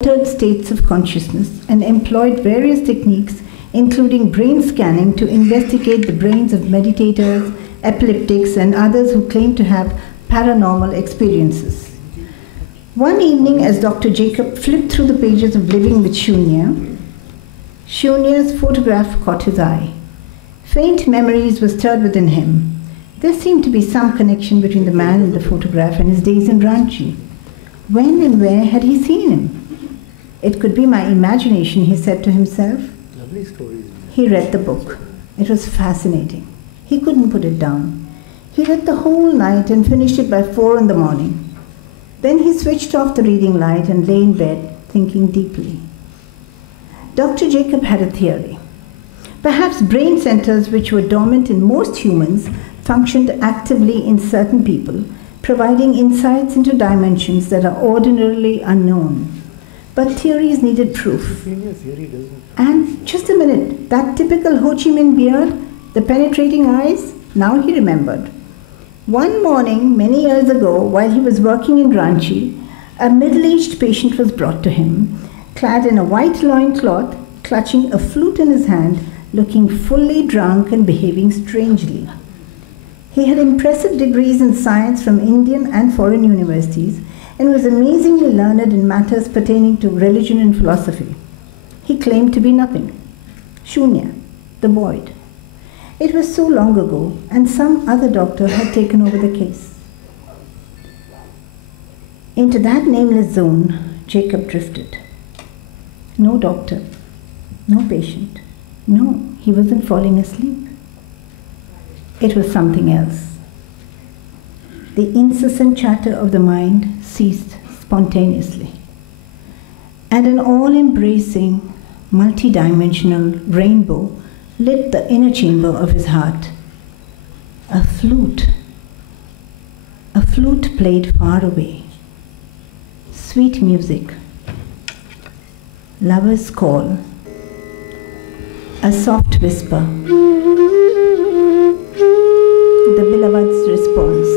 altered states of consciousness and employed various techniques, including brain scanning, to investigate the brains of meditators, epileptics, and others who claim to have paranormal experiences. One evening, as Dr. Jacob flipped through the pages of Living with Shunya, Shunya's photograph caught his eye. Faint memories were stirred within him. There seemed to be some connection between the man in the photograph and his days in Ranchi. When and where had he seen him? It could be my imagination, he said to himself. Lovely stories. He read the book. It was fascinating. He couldn't put it down. He read the whole night and finished it by 4 in the morning. Then he switched off the reading light and lay in bed, thinking deeply. Dr. Jacob had a theory. Perhaps brain centers which were dormant in most humans functioned actively in certain people, providing insights into dimensions that are ordinarily unknown. But theories needed proof. And just a minute, that typical Ho Chi Minh beard, the penetrating eyes, now he remembered. One morning, many years ago, while he was working in Ranchi, a middle-aged patient was brought to him, clad in a white loincloth, clutching a flute in his hand, looking fully drunk and behaving strangely. He had impressive degrees in science from Indian and foreign universities and was amazingly learned in matters pertaining to religion and philosophy. He claimed to be nothing. Shunya, the void. It was so long ago, and some other doctor had taken over the case. Into that nameless zone, Jacob drifted. No doctor, no patient. No, he wasn't falling asleep. It was something else. The incessant chatter of the mind ceased spontaneously, and an all-embracing, multi-dimensional rainbow lit the inner chamber of his heart. A flute played far away. Sweet music, lover's call, a soft whisper, the beloved's response,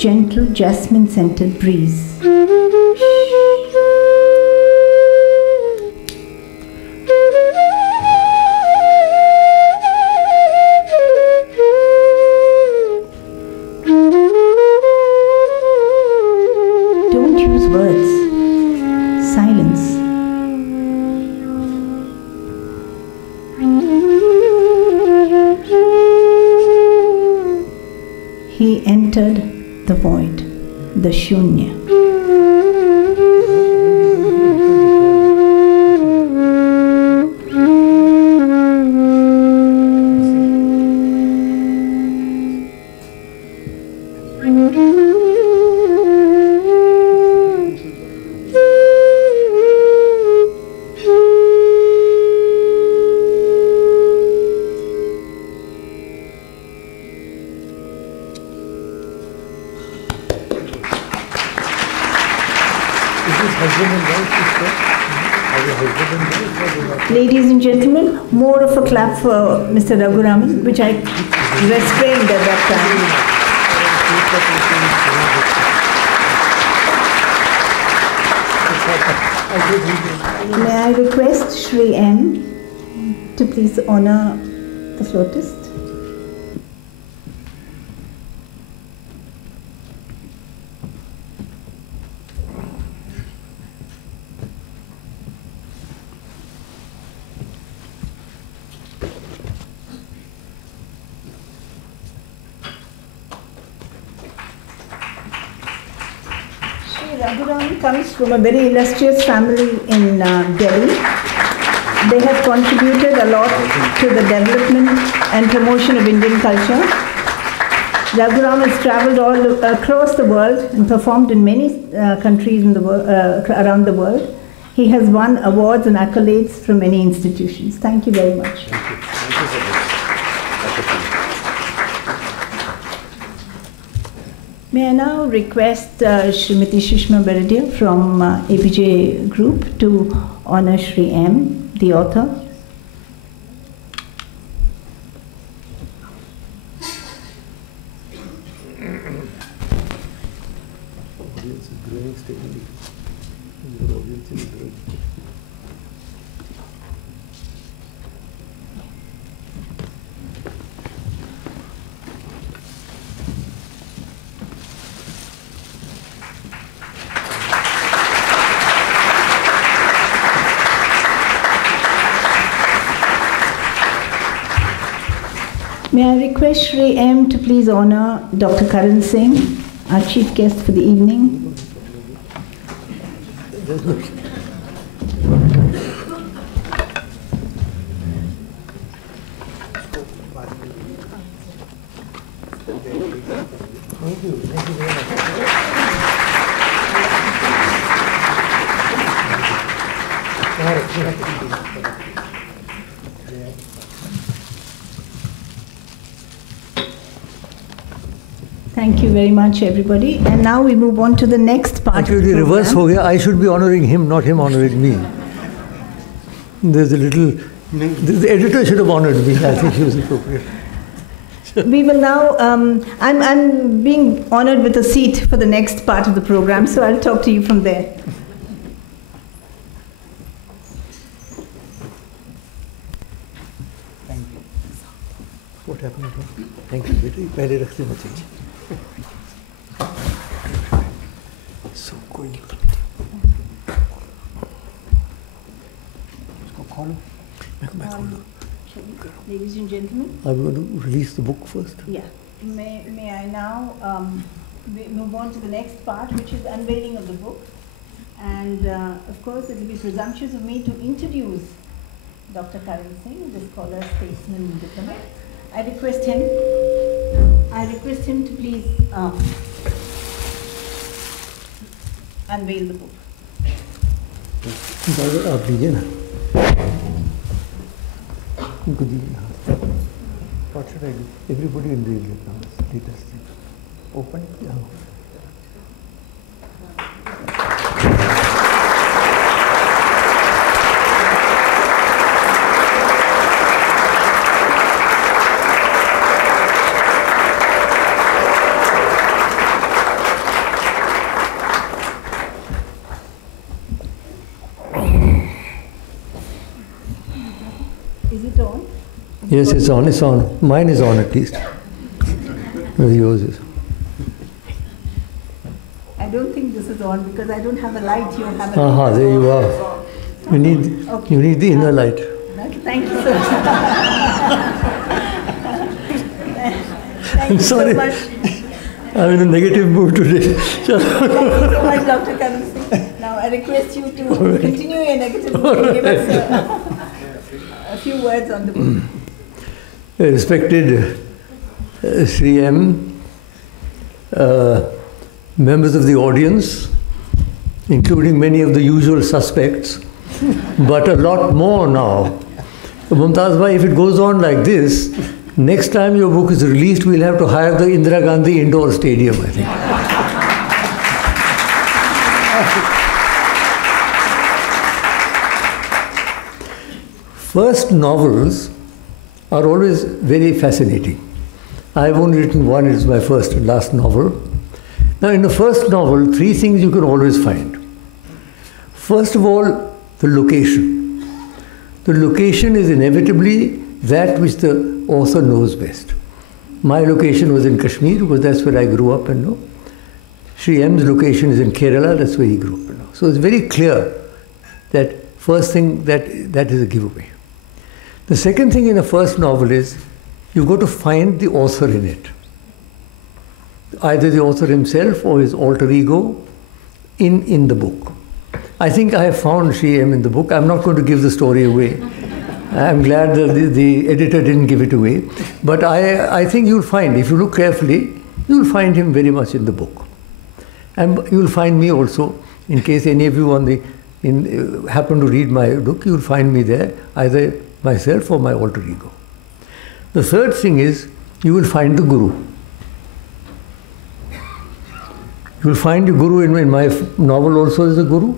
gentle jasmine-scented breeze. Don't use words, silence. He entered the void, the Shunya. Ladies and gentlemen, more of a clap for Mr. Raghunathan, which I restrained at that time. May I request Shri M to please honor the flautist? Raghunathan comes from a very illustrious family in Delhi. They have contributed a lot to the development and promotion of Indian culture. Raghunathan has travelled all across the world and performed in many countries in the around the world. He has won awards and accolades from many institutions. Thank you very much. Thank you. Thank you so much. May I now request Srimati Sushma Baradia from APJ Group to honor Shri M, the author. It's a growing steadily. May I request Shri M to please honor Dr. Karan Singh, our chief guest for the evening. Thank you very much. Thank you very much, everybody. And now we move on to the next part. Actually, of the reverse program. ho gaya. I should be honoring him, not him honoring me. There's a little. The editor should have honored me. I think he was appropriate. We will now, I'm being honored with a seat for the next part of the program, so I'll talk to you from there. Thank you. What happened? Thank you. पहले रख देना चाहिए. So cool. इसको खोलो. मैं खोल दूँ. Ladies and gentlemen. Are we going to release the book first? Yeah. May I now move on to the next part, which is unveiling of the book. And of course, it will be presumptuous of me to introduce Dr. Karan Singh, the scholar, statesman, and diplomat. I request him to please unveil the book. आप लीजिए ना. उनको दीजिए ना. What should I do? Everybody unveil it now. Latest thing. Open it. Yeah. Is it on? Yes, it's on. It's on. Mine is on at least. Yours is. I don't think this is on because I don't have a light. You have a Aha, light. there you are. You need the inner light. Thank you so much. Thank you Sorry. so much. I'm in a negative mood today. Thank you so much, Dr. Karan Singh. Now I request you to continue your negative mood and give us a few words on the book. Respected Sri M, members of the audience, including many of the usual suspects, but a lot more now. Mumtaz Bhai, if it goes on like this, next time your book is released, we'll have to hire the Indira Gandhi Indoor Stadium, I think. First novels are always very fascinating. I've only written one, it's my first and last novel. Now in the first novel, three things you can always find. First of all, the location. The location is inevitably that which the author knows best. My location was in Kashmir, because that's where I grew up and know. Sri M's location is in Kerala, that's where he grew up and know. So it's very clear that first thing, that is a giveaway. The second thing in a first novel is you've got to find the author in it. Either the author himself or his alter ego in the book. I think I have found Sri M in the book. I'm not going to give the story away. I'm glad that the editor didn't give it away. But I think you'll find, if you look carefully, you'll find him very much in the book. And you'll find me also, in case any of you happen to read my book, you'll find me there, either myself or my alter ego. The third thing is, you will find the guru. You will find the guru in my novel also as a guru,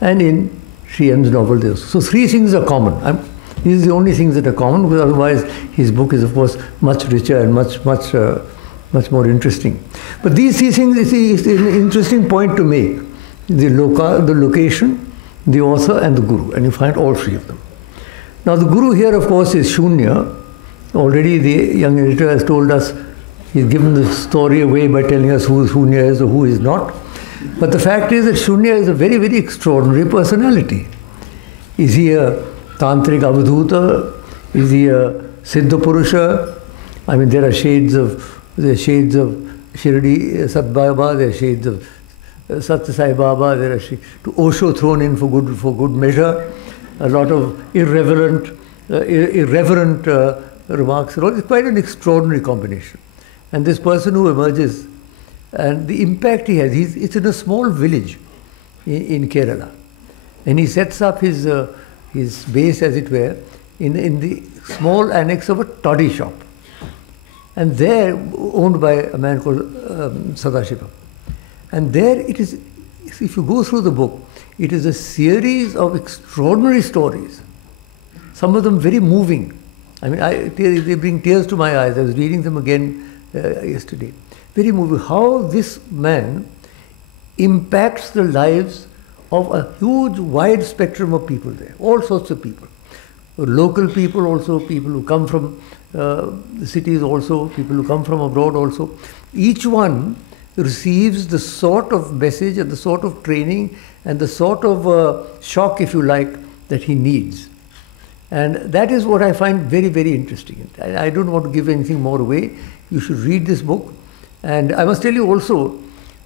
and in Sri M's novel there. So three things are common. These are the only things that are common, because otherwise his book is of course much richer and much more interesting. But these three things is an interesting point to make. The location, the author and the guru, and you find all three of them. Now the guru here, of course, is Shunya. Already the young editor has told us, he's given the story away by telling us who Shunya is or who is not. But the fact is that Shunya is a very, very extraordinary personality. Is he a Tantric Avadhuta? Is he a Siddha Purusha? I mean, there are shades of Shirdi Sat Baba, there are shades of Satya Sai Baba, there are to Osho thrown in for good measure, a lot of irreverent remarks. It's quite an extraordinary combination. And this person who emerges, and the impact he has, it's in a small village in Kerala. And he sets up his base, as it were, in the small annex of a toddy shop. And there, owned by a man called Sadashiva. And there it is, if you go through the book, it is a series of extraordinary stories. Some of them very moving. I mean, they bring tears to my eyes. I was reading them again yesterday. Very moving. How this man impacts the lives of a huge, wide spectrum of people there. All sorts of people. Local people also, people who come from the cities also, people who come from abroad also. Each one receives the sort of message and the sort of training and the sort of shock, if you like, that he needs. And that is what I find very, very interesting. I don't want to give anything more away. You should read this book. And I must tell you also,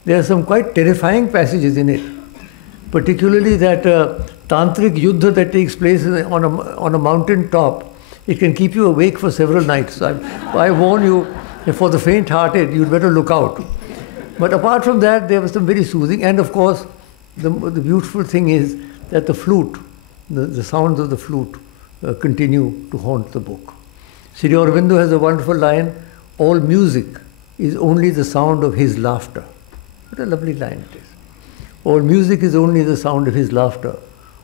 there are some quite terrifying passages in it. Particularly that tantric yuddha that takes place on a mountain top. It can keep you awake for several nights. I warn you, for the faint-hearted, you'd better look out. But apart from that, there was some very soothing. And of course, the beautiful thing is that the flute, the sounds of the flute continue to haunt the book. Sri Aurobindo has a wonderful line, all music is only the sound of his laughter. What a lovely line it is. All music is only the sound of his laughter.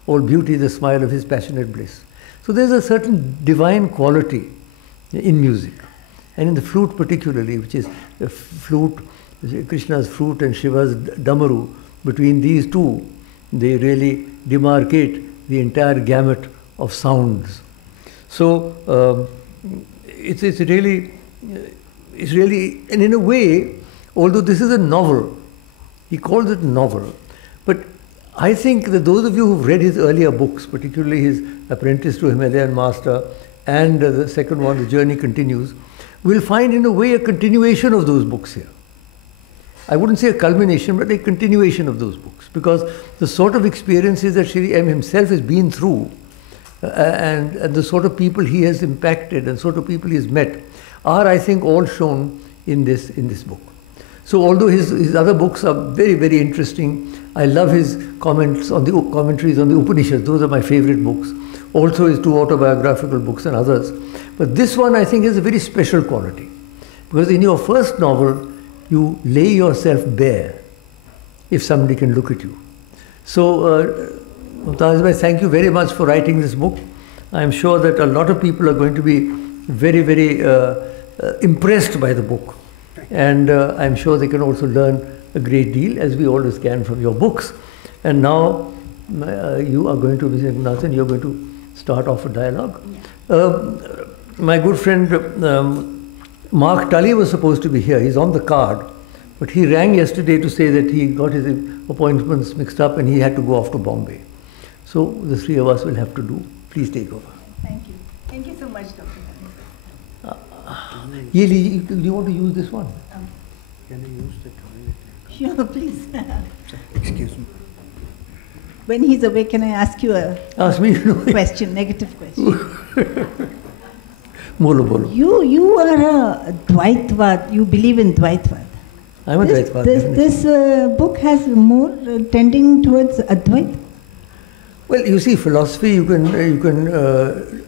All beauty the smile of his passionate bliss. So there's a certain divine quality in music. And in the flute particularly, which is the flute, Krishna's flute and Shiva's damaru, between these two, they really demarcate the entire gamut of sounds. So it's really, and in a way, although this is a novel, he calls it novel, but I think that those of you who've read his earlier books, particularly his Apprentice to Himalayan Master and the second one, The Journey Continues, will find in a way a continuation of those books here. I wouldn't say a culmination, but a continuation of those books, because the sort of experiences that Shri M himself has been through and the sort of people he has impacted and sort of people he has met are, I think, all shown in this book. So although his other books are very, very interesting, I love his commentaries on the Upanishads. Those are my favorite books. Also his two autobiographical books and others. But this one, I think, is a very special quality. Because in your first novel, you lay yourself bare, if somebody can look at you. So, Mumtaz bhai, thank you very much for writing this book. I am sure that a lot of people are going to be very, very impressed by the book. And I'm sure they can also learn a great deal, as we always can from your books. And now you are going to, Mr. Raghunathan, you're going to start off a dialogue. My good friend Mark Tully was supposed to be here. He's on the card. But he rang yesterday to say that he got his appointments mixed up and he had to go off to Bombay. So the three of us will have to do. Please take over. Thank you. Thank you so much, Dr. Yeli, do you want to use this one? Can you use the toilet? Sure, please. Excuse me. When he's awake, can I ask you a question, negative question? Bolo, bolo. You are a Dvaitvad, you believe in Dvaitvad. I'm a Dvaitvad. This book has more tending towards Advait? Well, you see, philosophy you can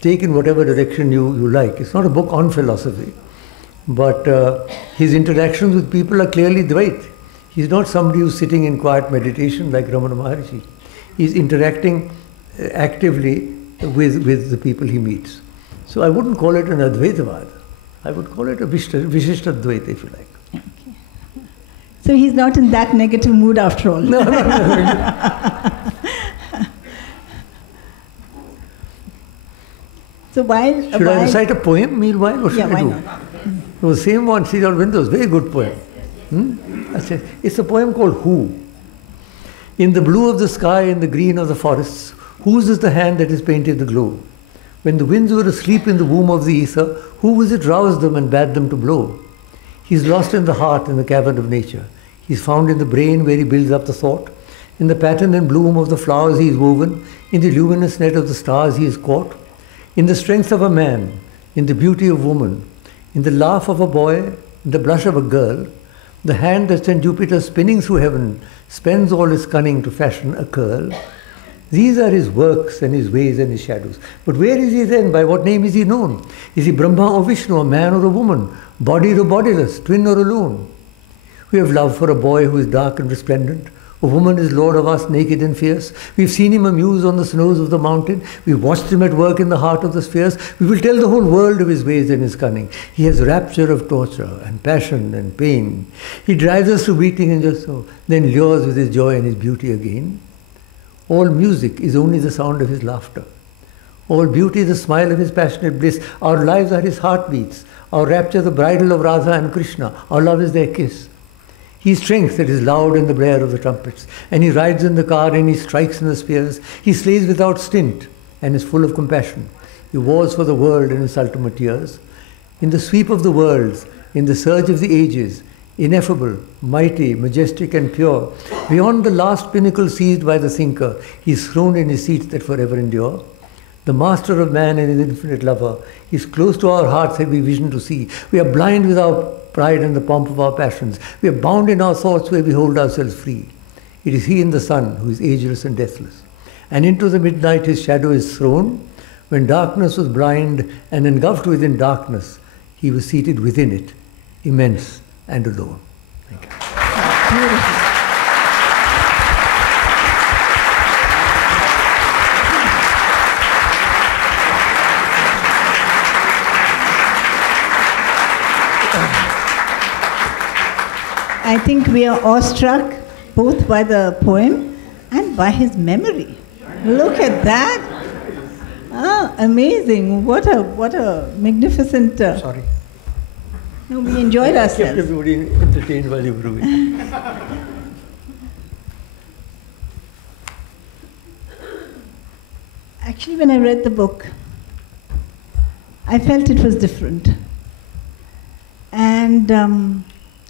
take in whatever direction you like. It's not a book on philosophy, but his interactions with people are clearly Dvait. He's not somebody who's sitting in quiet meditation like Ramana Maharshi. He's interacting actively with the people he meets. So I wouldn't call it an Advaitavad. I would call it a Vishishtadvaita, if you like. Okay. So he's not in that negative mood after all. No. So while... Should I recite a poem meanwhile? Or should I do? Why not? The same one, See All Windows, very good poem. It's a poem called Who. In the blue of the sky and the green of the forests, whose is the hand that has painted the glow? When the winds were asleep in the womb of the ether, who was it roused them and bade them to blow? He's lost in the heart in the cavern of nature. He's found in the brain where he builds up the thought. In the pattern and bloom of the flowers he is woven, in the luminous net of the stars he is caught. In the strength of a man, in the beauty of woman, in the laugh of a boy, in the blush of a girl, the hand that sent Jupiter spinning through heaven spends all his cunning to fashion a curl. These are his works and his ways and his shadows. But where is he then? By what name is he known? Is he Brahma or Vishnu, a man or a woman, bodied or bodiless, twin or alone? We have love for a boy who is dark and resplendent. A woman is lord of us, naked and fierce. We've seen him amuse on the snows of the mountain. We've watched him at work in the heart of the spheres. We will tell the whole world of his ways and his cunning. He has rapture of torture and passion and pain. He drives us to weeping and just so, then lures with his joy and his beauty again. All music is only the sound of his laughter. All beauty is the smile of his passionate bliss. Our lives are his heartbeats. Our rapture the bridal of Radha and Krishna. Our love is their kiss. He is strength that is loud in the blare of the trumpets. And he rides in the car and he strikes in the spears. He slays without stint and is full of compassion. He wars for the world in his ultimate years. In the sweep of the worlds, in the surge of the ages, ineffable, mighty, majestic and pure, beyond the last pinnacle seized by the thinker, he is throned in his seats that forever endure. The master of man and his infinite lover, he is close to our hearts that we vision to see. We are blind with our pride and the pomp of our passions. We are bound in our thoughts where we hold ourselves free. It is he in the sun who is ageless and deathless. And into the midnight his shadow is thrown. When darkness was blind and engulfed within darkness, he was seated within it, immense and alone. Thank you. Beautiful. I think we are awestruck both by the poem and by his memory. Look at that. Ah, amazing. What a magnificent... Sorry. No, we enjoyed I kept ourselves. everybody entertained while you were doing it. Actually, when I read the book, I felt it was different. And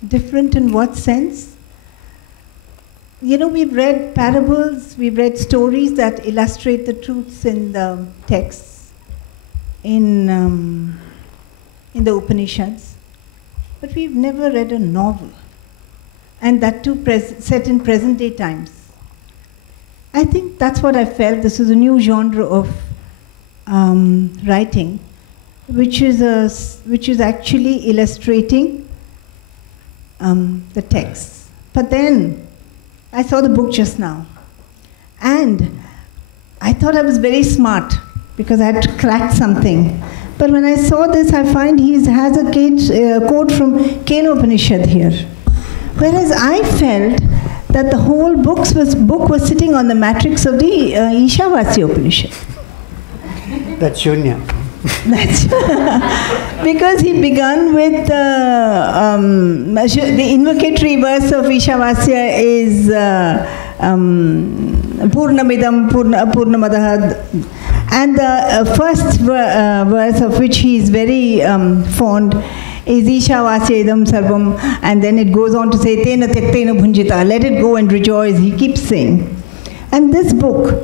different in what sense? You know, we've read parables, we've read stories that illustrate the truths in the texts, in the Upanishads, but we've never read a novel, and that too set in present-day times. I think that's what I felt. This is a new genre of writing, which is actually illustrating the text. But then I saw the book just now, and I thought I was very smart because I had cracked something. But when I saw this, I find he has a quote from Kena Upanishad here, whereas I felt that the whole book was sitting on the matrix of the Ishavasya Upanishad. That's Shunya. That's because he began with the invocatory verse of Ishavasya is Purnamidam Purnamadaha, and the first verse of which he is very fond is Ishavasya idam sarvam, and then it goes on to say Tena Tyaktena Bhunjita, let it go and rejoice, he keeps saying. And this book,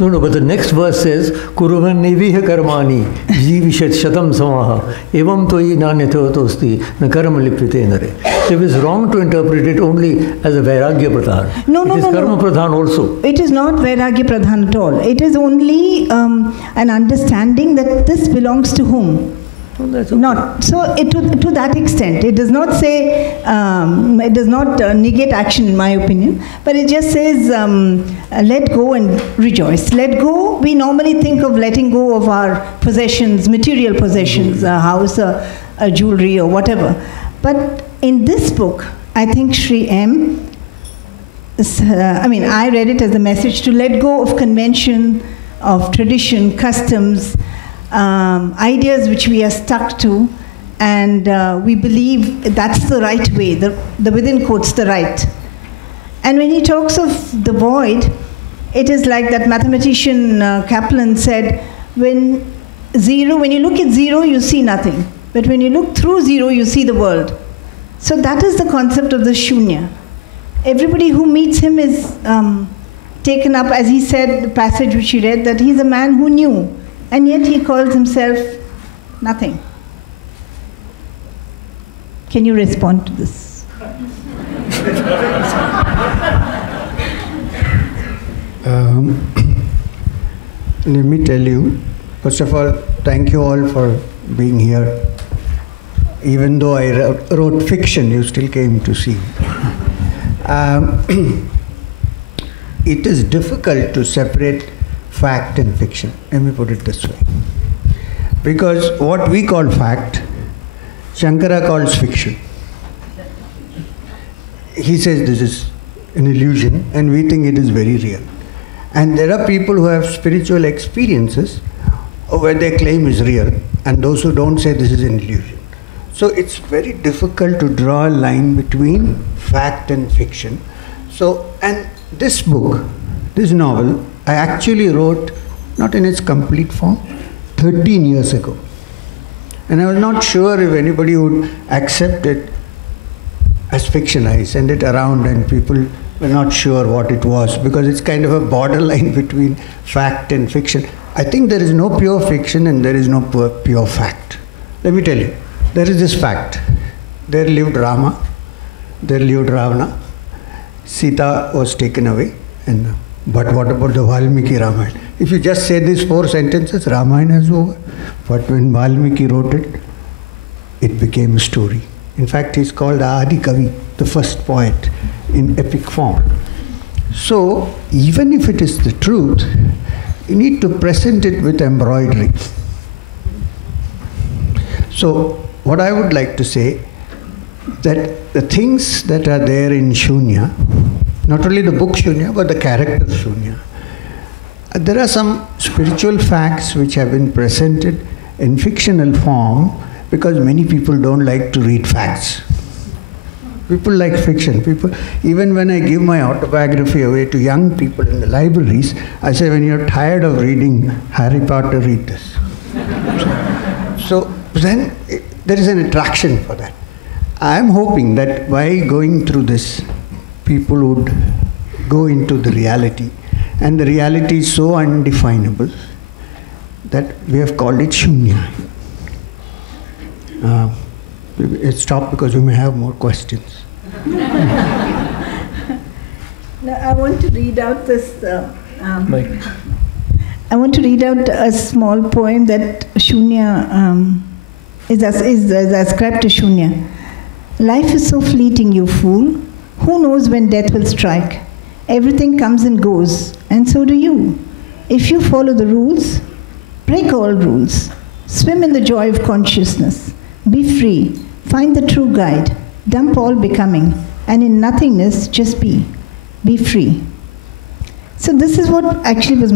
No, but the next verse says, Kuruvan neviha karmani, jivishat shatam samaha, evam toi nanyatavatosti, na karma lipite nare. So it is wrong to interpret it only as a Vairagya Pradhan. No, it is Karma Pradhan also. It is not Vairagya Pradhan at all. It is only an understanding that this belongs to whom? Oh, that's okay. Not so. To that extent, it does not say. It does not negate action, in my opinion. But it just says, "Let go and rejoice." Let go. We normally think of letting go of our possessions, material possessions, a house, a jewelry, or whatever. But in this book, I think Sri M. I read it as a message to let go of convention, of tradition, customs. ideas which we are stuck to, and we believe that's the right way, the within quotes, the right. And when he talks of the void, it is like that mathematician Kaplan said, when you look at zero, you see nothing. But when you look through zero, you see the world. So that is the concept of the Shunya. Everybody who meets him is taken up, as he said, the passage which he read, that he's a man who knew, and yet he calls himself nothing. Can you respond to this? Let me tell you, first of all, thank you all for being here. Even though I wrote fiction, you still came to see. It is difficult to separate fact and fiction. Let me put it this way. Because what we call fact, Shankara calls fiction. He says this is an illusion, and we think it is very real. And there are people who have spiritual experiences where their claim is real, and those who don't say this is an illusion. So it's very difficult to draw a line between fact and fiction. So, and this book, this novel, I actually wrote, not in its complete form, 13 years ago. And I was not sure if anybody would accept it as fiction. I sent it around and people were not sure what it was, because it's kind of a borderline between fact and fiction. I think there is no pure fiction and there is no pure fact. Let me tell you, there is this fact. There lived Rama, there lived Ravana, Sita was taken away, but what about the Valmiki Ramayana? If you just say these 4 sentences, Ramayana is over. But when Valmiki wrote it, it became a story. In fact, he's called Adi Kavi, the first poet in epic form. So, even if it is the truth, you need to present it with embroidery. So, what I would like to say, that the things that are there in Shunya, not only the book Shunya, but the character Shunya, there are some spiritual facts which have been presented in fictional form, because many people don't like to read facts. People like fiction. Even when I give my autobiography away to young people in the libraries, I say, when you're tired of reading Harry Potter, read this. So then there is an attraction for that. I am hoping that by going through this, people would go into the reality. And the reality is so undefinable that we have called it Shunya. Let's stop because we may have more questions. Now, I want to read out this. I want to read out a small poem that Shunya is ascribed to Shunya. Life is so fleeting, you fool. Who knows when death will strike? Everything comes and goes, and so do you. If you follow the rules, break all rules. Swim in the joy of consciousness. Be free. Find the true guide. Dump all becoming. And in nothingness, just be. Be free. So this is what actually was